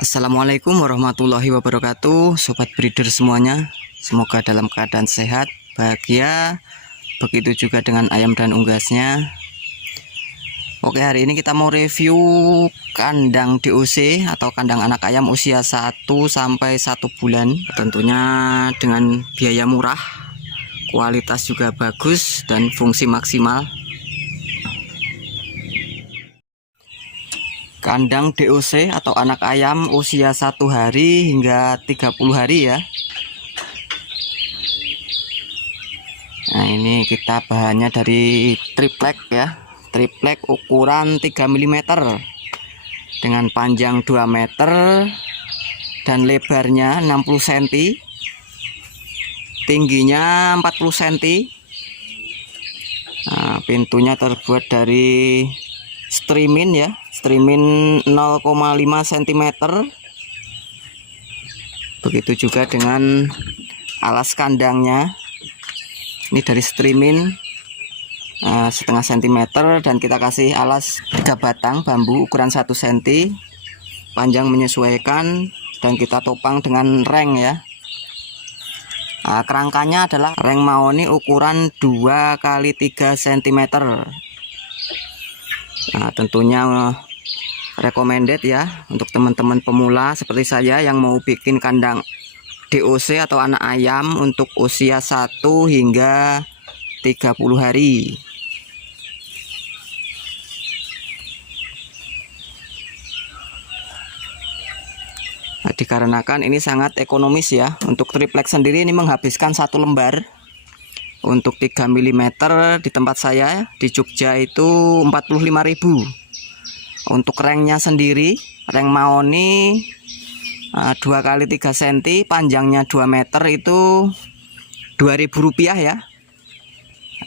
Assalamualaikum warahmatullahi wabarakatuh, sobat breeder semuanya. Semoga dalam keadaan sehat, bahagia. Begitu juga dengan ayam dan unggasnya. Oke, hari ini kita mau review kandang DOC atau kandang anak ayam usia 1 sampai 1 bulan. Tentunya dengan biaya murah, kualitas juga bagus dan fungsi maksimal. Kandang DOC atau anak ayam usia 1 hari hingga 30 hari ya. Nah, ini kita bahannya dari triplek ya. Triplek ukuran 3 mm dengan panjang 2 meter dan lebarnya 60 cm, tingginya 40 cm. Nah, pintunya terbuat dari streamin ya, streamin 0,5 cm. Begitu juga dengan alas kandangnya, ini dari streamin setengah sentimeter, dan kita kasih alas 3 batang bambu ukuran 1 cm, panjang menyesuaikan, dan kita topang dengan reng ya. Kerangkanya adalah reng mahoni ukuran 2 x 3 cm. Nah, tentunya recommended ya untuk teman-teman pemula seperti saya yang mau bikin kandang DOC atau anak ayam untuk usia 1 hingga 30 hari. Nah, dikarenakan ini sangat ekonomis ya. Untuk triplek sendiri ini menghabiskan 1 lembar. Untuk 3 mm di tempat saya di Jogja itu 45.000. Untuk rengnya sendiri, reng mahoni 2 x 3 cm, panjangnya 2 meter itu Rp2.000 ya.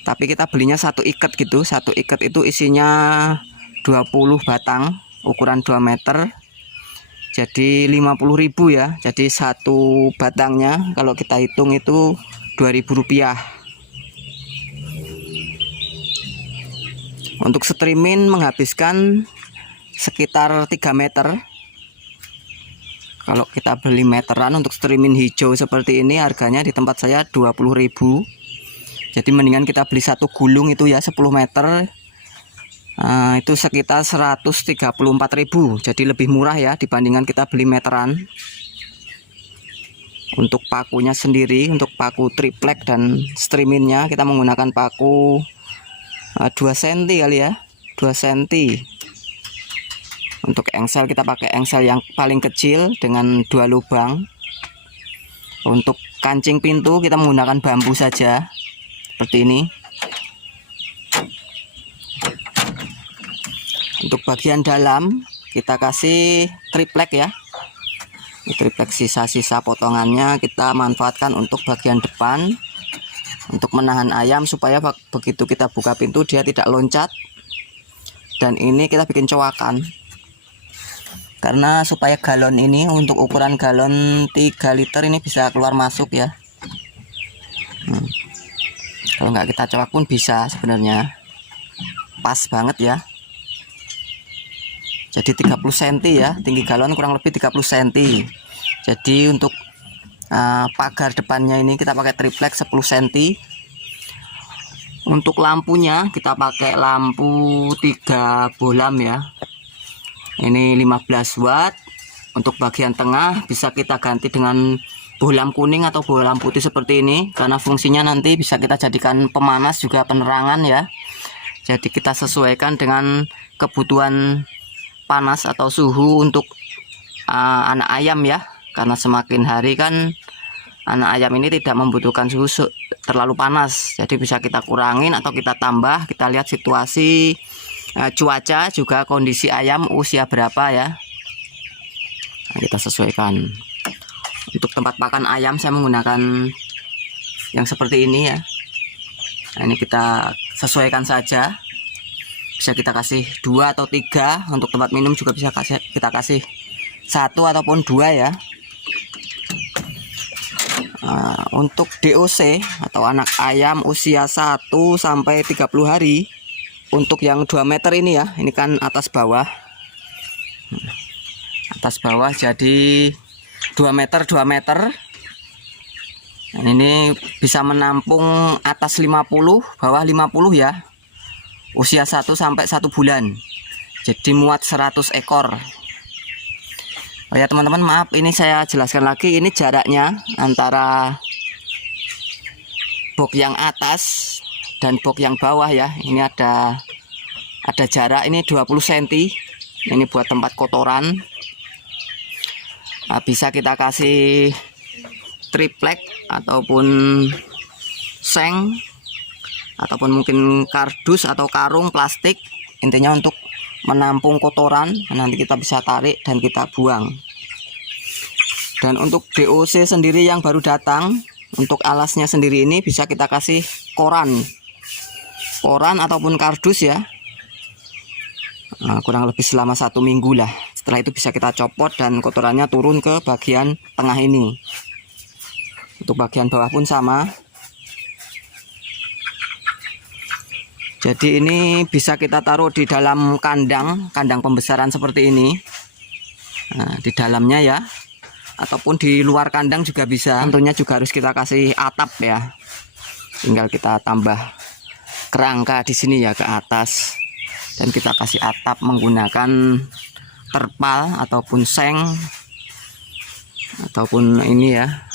Tapi kita belinya 1 ikat gitu. 1 ikat itu isinya 20 batang ukuran 2 meter. Jadi 50.000 ya. Jadi 1 batangnya kalau kita hitung itu Rp2.000. Untuk streamin menghabiskan sekitar 3 meter. Kalau kita beli meteran untuk streamin hijau seperti ini harganya di tempat saya 20.000. Jadi mendingan kita beli 1 gulung itu ya 10 meter. Itu sekitar 134.000. Jadi lebih murah ya dibandingkan kita beli meteran. Untuk pakunya sendiri, untuk paku triplek dan streaminnya kita menggunakan paku 2 cm kali ya, 2 cm. Untuk engsel kita pakai engsel yang paling kecil dengan 2 lubang. Untuk kancing pintu kita menggunakan bambu saja seperti ini. Untuk bagian dalam kita kasih triplek ya. Ini triplek, sisa-sisa potongannya kita manfaatkan untuk bagian depan, untuk menahan ayam supaya begitu kita buka pintu dia tidak loncat. Dan ini kita bikin cowakan karena supaya galon ini, untuk ukuran galon 3 liter ini bisa keluar masuk ya. Kalau nggak kita cowak pun bisa sebenarnya, pas banget ya. Jadi 30 cm ya, tinggi galon kurang lebih 30 cm. Jadi untuk pagar depannya ini kita pakai triplek 10 cm. Untuk lampunya kita pakai lampu 3 bolam ya. Ini 15 watt. Untuk bagian tengah bisa kita ganti dengan bohlam kuning atau bohlam putih seperti ini, karena fungsinya nanti bisa kita jadikan pemanas juga penerangan ya. Jadi kita sesuaikan dengan kebutuhan panas atau suhu untuk anak ayam ya, karena semakin hari kan anak ayam ini tidak membutuhkan suhu terlalu panas. Jadi bisa kita kurangin atau kita tambah, kita lihat situasi cuaca juga kondisi ayam usia berapa ya. Nah, kita sesuaikan. Untuk tempat pakan ayam saya menggunakan yang seperti ini ya. Nah, ini kita sesuaikan saja. Bisa kita kasih 2 atau 3. Untuk tempat minum juga bisa kita kasih 1 ataupun 2 ya. Untuk DOC atau anak ayam usia 1 sampai 30 hari, untuk yang 2 meter ini ya, ini kan atas bawah. atas bawah jadi 2 meter 2 meter. Nah, ini bisa menampung atas 50, bawah 50 ya. Usia 1 sampai 1 bulan. Jadi muat 100 ekor. Oh ya teman-teman, maaf ini saya jelaskan lagi, ini jaraknya antara box yang atas dan box yang bawah ya. Ini ada jarak ini 20 cm. Ini buat tempat kotoran. Nah, bisa kita kasih triplek ataupun seng ataupun mungkin kardus atau karung plastik, intinya untuk menampung kotoran. Nanti kita bisa tarik dan kita buang. Dan untuk DOC sendiri yang baru datang, untuk alasnya sendiri ini bisa kita kasih koran ataupun kardus ya. Nah, kurang lebih selama 1 minggu lah. Setelah itu bisa kita copot dan kotorannya turun ke bagian tengah ini. Untuk bagian bawah pun sama. Jadi ini bisa kita taruh di dalam kandang pembesaran seperti ini. Nah, di dalamnya ya. Ataupun di luar kandang juga bisa. Tentunya juga harus kita kasih atap ya. Tinggal kita tambah kerangka di sini ya ke atas. Dan kita kasih atap menggunakan terpal ataupun seng ataupun ini ya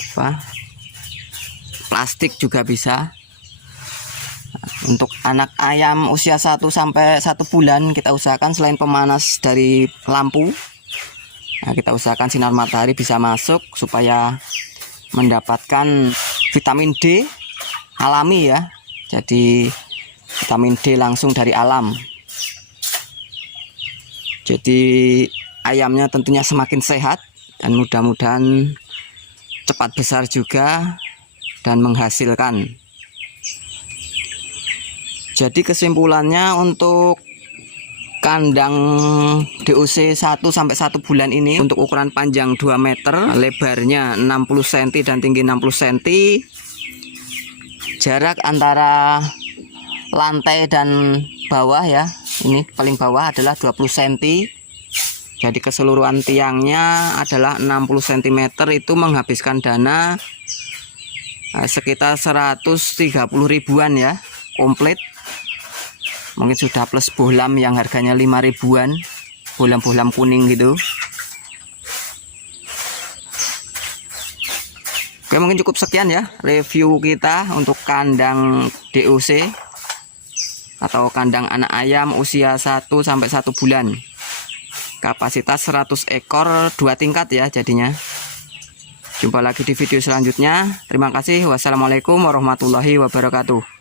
plastik juga bisa. Untuk anak ayam usia 1 sampai 1 bulan kita usahakan selain pemanas dari lampu, nah, kita usahakan sinar matahari bisa masuk supaya mendapatkan vitamin D alami ya. Jadi vitamin D langsung dari alam. Jadi ayamnya tentunya semakin sehat dan mudah-mudahan cepat besar juga dan menghasilkan. Jadi kesimpulannya untuk kandang DOC 1 sampai 1 bulan ini untuk ukuran panjang 2 meter, lebarnya 60 cm dan tinggi 60 cm. Jarak antara lantai dan bawah ya, ini paling bawah adalah 20 cm. Jadi keseluruhan tiangnya adalah 60 cm. Itu menghabiskan dana sekitar 130 ribuan ya, komplit. Mungkin sudah plus bohlam yang harganya 5 ribuan, bohlam-bohlam kuning gitu. Oke, mungkin cukup sekian ya review kita untuk kandang DOC atau kandang anak ayam usia 1 sampai 1 bulan. Kapasitas 100 ekor 2 tingkat ya jadinya. Jumpa lagi di video selanjutnya. Terima kasih. Wassalamualaikum warahmatullahi wabarakatuh.